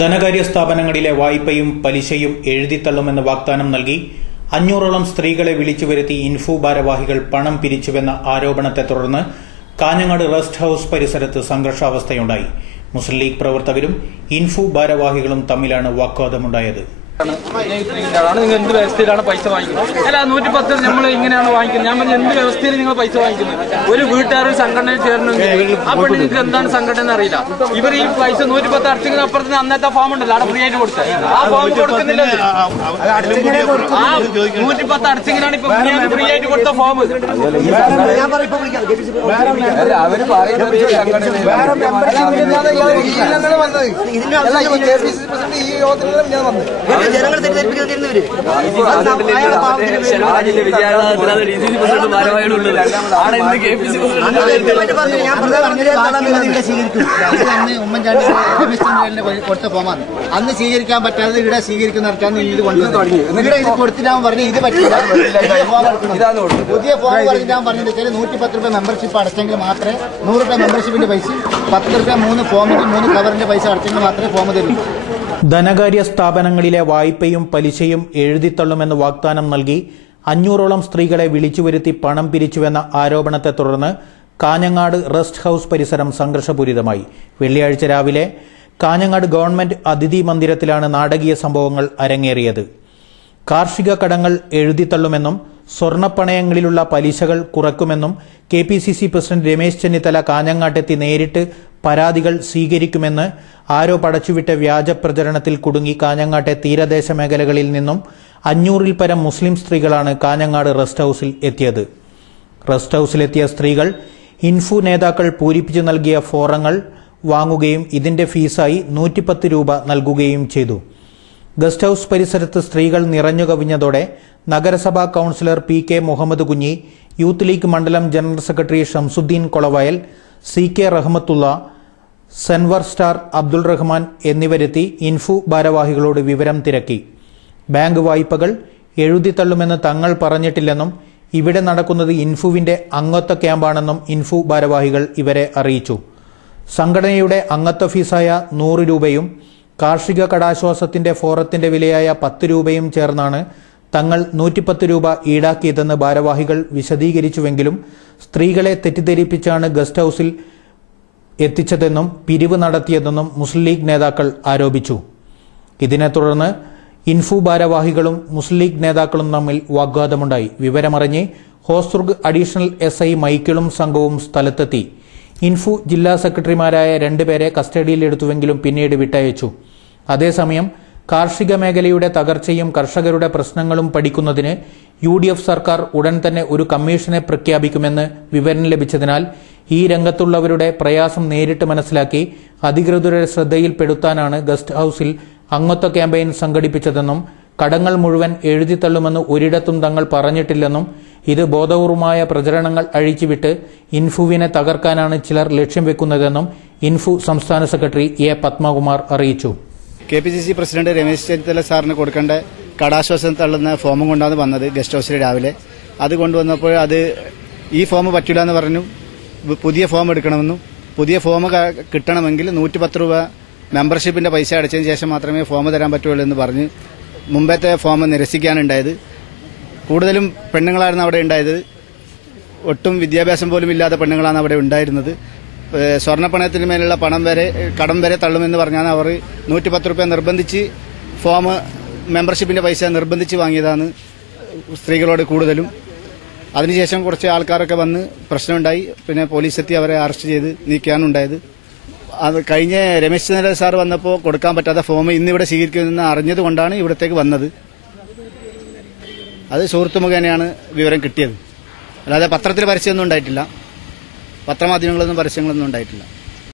ധനകാര്യ സ്ഥാപനങ്ങളിലെ വായ്പയും പലിശയും എഴുതിത്തള്ളുമെന്ന് വാഗ്ദാനം നൽകി 500ഓളം സ്ത്രീകളെ വിളിച്ചുവരുത്തി ഇൻഫു ഭാരവാഹികൾ പണം പിരിച്ചുവെന്ന ആരോപണത്തെ തുടർന്ന് കാഞ്ഞങ്ങാട് റെസ്റ്റ് ഹൌസ് പരിസരത്ത് സംഘർഷാവസ്ഥയുണ്ടായി. മുസ്ലിം ലീഗ് പ്രവർത്തകരും ഇൻഫു ഭാരവാഹികളും തമ്മിലാണ് വാഗ്വാദമുണ്ടായത്. നിങ്ങൾ എന്ത് വ്യവസ്ഥയിലാണ് പൈസ വാങ്ങിക്കുന്നത്? അല്ല, 110 നമ്മൾ ഇങ്ങനെയാണ് വാങ്ങിക്കുന്നത്. ഞാൻ പറഞ്ഞ എന്ത് വ്യവസ്ഥയിൽ നിങ്ങൾ പൈസ വാങ്ങിക്കുന്നത്? ഒരു വീട്ടുകാരും സംഘടനയിൽ ചേരണമെങ്കിൽ ആ പെണ്ണിന് എന്താണ് സംഘടന എന്ന് അറിയില്ല. ഇവർ ഈ പൈസ 110 അടച്ചിങ്ങനെ അപ്പുറത്തിന് അന്നത്തെ ഫോം ഉണ്ടല്ലോ, അവിടെ ഫ്രീ ആയിട്ട് കൊടുത്തത്. ആ ഫോം കൊടുക്കുന്നില്ല. ആ 110 അടച്ചിങ്ങനാണ് ഇപ്പൊ ഫ്രീ ആയിട്ട് കൊടുത്ത ഫോം. ജനങ്ങൾ തെറ്റിദ്ധരിപ്പിക്കുന്നവര് ഉമ്മൻചാണ്ടി കൊടുത്ത ഫോമാണ്. അന്ന് സ്വീകരിക്കാൻ പറ്റാതെ ഇവിടെ സ്വീകരിക്കുന്നിടത്താണ് ഇത് കൊണ്ടുവന്നത്. ഇവിടെ ഇത് കൊടുത്തിട്ടാകും പറഞ്ഞു ഇത് പറ്റില്ല. പുതിയ ഫോം പറഞ്ഞിട്ടാകും പറഞ്ഞത് വെച്ചാൽ 110 രൂപ മെമ്പർഷിപ്പ് അടച്ചെങ്കിൽ മാത്രമേ 100 രൂപ മെമ്പർഷിപ്പിന്റെ പൈസ 10 രൂപ 3 ഫോമിന്റെ 3 കവറിന്റെ പൈസ അടച്ചെങ്കിൽ മാത്രമേ ഫോം തരൂ. ധനകാര്യ സ്ഥാപനങ്ങളിലെ വായ്പയും പലിശയും എഴുതിത്തള്ളുമെന്ന് വാഗ്ദാനം നൽകി 500ഓളം സ്ത്രീകളെ വിളിച്ചുവരുത്തി പണം പിരിച്ചുവെന്ന ആരോപണത്തെ തുടർന്ന് കാഞ്ഞങ്ങാട് റെസ്റ്റ് ഹൌസ് പരിസരം സംഘർഷപൂരിതമായി. വെള്ളിയാഴ്ച രാവിലെ കാഞ്ഞങ്ങാട് ഗവൺമെന്റ് അതിഥി മന്ദിരത്തിലാണ് നാടകീയ സംഭവങ്ങൾ അരങ്ങേറിയത്. കാർഷിക കടങ്ങൾ എഴുതിത്തള്ളുമെന്നും സ്വർണ്ണപ്പണയങ്ങളിലുള്ള പലിശകൾ കുറക്കുമെന്നും KPCC പ്രസിഡന്റ് രമേശ് ചെന്നിത്തല കാഞ്ഞങ്ങാട്ടെത്തി നേരിട്ട് പരാതികൾ സ്വീകരിക്കുമെന്ന് ആരോ പടച്ചുവിട്ട വ്യാജ പ്രചരണത്തിൽ കുടുങ്ങി കാഞ്ഞങ്ങാട്ടെ തീരദേശ മേഖലകളിൽ നിന്നും 500ൽ പരം മുസ്ലിം സ്ത്രീകളാണ് കാഞ്ഞങ്ങാട് റെസ്റ്റ് ഹൌസിൽ എത്തിയത്. റെസ്റ്റ് ഹൌസിലെത്തിയ സ്ത്രീകൾ ഇൻഫു നേതാക്കൾ പൂരിപ്പിച്ചു നൽകിയ ഫോറങ്ങൾ വാങ്ങുകയും ഇതിന്റെ ഫീസായി 110 രൂപ നൽകുകയും ചെയ്തു. ഗസ്റ്റ് ഹൌസ് പരിസരത്ത് സ്ത്രീകൾ നിറഞ്ഞുകവിഞ്ഞതോടെ നഗരസഭാ councillor PK Muhammad Kunhi, youth league മണ്ഡലം general secretary Shamsuddin Kolavayal, CK Rahmathulla, സെൻവർ സ്റ്റാർ അബ്ദുൾ റഹ്മാൻ എന്നിവരെത്തി ഇൻഫു ഭാരവാഹികളോട് വിവരം തിരക്കി. ബാങ്ക് വായ്പകൾ എഴുതിത്തള്ളുമെന്ന് തങ്ങൾ പറഞ്ഞിട്ടില്ലെന്നും ഇവിടെ നടക്കുന്നത് ഇൻഫുവിന്റെ അംഗത്വ ക്യാമ്പാണെന്നും ഇൻഫു ഭാരവാഹികൾ ഇവരെ അറിയിച്ചു. സംഘടനയുടെ അംഗത്വ ഫീസായ 100 രൂപയും കാർഷിക കടാശ്വാസത്തിന്റെ ഫോറത്തിന്റെ വിലയായ 10 രൂപയും ചേർന്നാണ് തങ്ങൾ 110 രൂപ ഈടാക്കിയതെന്ന് ഭാരവാഹികൾ വിശദീകരിച്ചുവെങ്കിലും സ്ത്രീകളെ തെറ്റിദ്ധരിപ്പിച്ചാണ് ഗസ്റ്റ് ഹൌസിൽ എത്തിച്ചതെന്നും പിരിവ് നടത്തിയതെന്നും മുസ്ലിം ലീഗ് നേതാക്കൾ ആരോപിച്ചു. ഇതിനെ തുടർന്ന് ഇൻഫു ഭാരവാഹികളും മുസ്ലിം ലീഗ് നേതാക്കളും തമ്മിൽ വാഗ്വാദമുണ്ടായി. വിവരമറിഞ്ഞ് ഹോസ്ദുർഗ് അഡീഷണൽ SI മൈക്കിളും സംഘവും സ്ഥലത്തെത്തി. ഇൻഫു ജില്ലാ സെക്രട്ടറിമാരായ 2 പേരെ കസ്റ്റഡിയിലെടുത്തുവെങ്കിലും പിന്നീട് വിട്ടയച്ചു. അതേസമയം കാർഷിക മേഖലയുടെ തകർച്ചയും കർഷകരുടെ പ്രശ്നങ്ങളും പഠിക്കുന്നതിന് UDF സർക്കാർ ഉടൻ തന്നെ ഒരു കമ്മീഷനെ പ്രഖ്യാപിക്കുമെന്ന് വിവരം ലഭിച്ചതിനാൽ ഈ രംഗത്തുള്ളവരുടെ പ്രയാസം നേരിട്ട് മനസ്സിലാക്കി അധികൃതരുടെ ശ്രദ്ധയിൽപ്പെടുത്താനാണ് ഗസ്റ്റ് ഹൌസിൽ അംഗത്വ ക്യാമ്പയിൻ സംഘടിപ്പിച്ചതെന്നും കടങ്ങൾ മുഴുവൻ എഴുതിത്തള്ളുമെന്ന് ഒരിടത്തും തങ്ങൾ പറഞ്ഞിട്ടില്ലെന്നും ഇത് ബോധപൂർവമായ പ്രചരണങ്ങൾ അഴിച്ചുവിട്ട് ഇൻഫുവിനെ തകർക്കാനാണ് ചിലർ ലക്ഷ്യം വെക്കുന്നതെന്നും ഇൻഫു സംസ്ഥാന സെക്രട്ടറി A പത്മകുമാർ അറിയിച്ചു. KPCC പ്രസിഡന്റ് രമേശ് ചെന്നിത്തല സാറിന് കൊടുക്കേണ്ട കടാശ്വാസം തള്ളുന്ന ഫോമും കൊണ്ടാണ് വന്നത് ഗസ്റ്റ് ഹൌസിൽ രാവിലെ. അത് കൊണ്ടുവന്നപ്പോൾ ഈ ഫോം പറ്റില്ല എന്ന് പറഞ്ഞു. പുതിയ ഫോം എടുക്കണമെന്നും പുതിയ ഫോം കിട്ടണമെങ്കിൽ 110 രൂപ മെമ്പർഷിപ്പിന്റെ പൈസ അടച്ചതിന് ശേഷം മാത്രമേ ഫോം തരാൻ പറ്റുള്ളൂ എന്ന് പറഞ്ഞ് മുമ്പത്തെ ഫോം നിരസിക്കാനുണ്ടായത്. കൂടുതലും പെണ്ണുങ്ങളായിരുന്നു അവിടെ ഉണ്ടായത്. ഒട്ടും വിദ്യാഭ്യാസം പോലും ഇല്ലാത്ത പെണ്ണുങ്ങളാണ് അവിടെ ഉണ്ടായിരുന്നത്. സ്വർണ്ണപ്പണയത്തിന് മേലുള്ള കടം വരെ തള്ളുമെന്ന് പറഞ്ഞാണ് അവർ 110 രൂപ നിർബന്ധിച്ച് ഫോം മെമ്പർഷിപ്പിന്റെ പൈസ നിർബന്ധിച്ച് വാങ്ങിയതാണ് സ്ത്രീകളോട് കൂടുതലും. അതിനുശേഷം കുറച്ച് ആൾക്കാരൊക്കെ വന്ന് പ്രശ്നമുണ്ടായി. പിന്നെ പോലീസ് എത്തി അവരെ അറസ്റ്റ് ചെയ്ത് നീക്കാനുണ്ടായത്. അത് കഴിഞ്ഞ രമേശ് ചെന്നിത്തല സാർ വന്നപ്പോൾ കൊടുക്കാൻ പറ്റാത്ത ഫോം ഇന്നിവിടെ സ്വീകരിക്കുമെന്ന് അറിഞ്ഞതുകൊണ്ടാണ് ഇവിടത്തേക്ക് വന്നത്. അത് സുഹൃത്തു മുഖേനയാണ് വിവരം കിട്ടിയത്. അല്ലാതെ പത്രത്തിൽ പരസ്യമൊന്നും ഉണ്ടായിട്ടില്ല. പത്രമാധ്യമങ്ങളൊന്നും പരസ്യങ്ങളൊന്നും ഉണ്ടായിട്ടില്ല.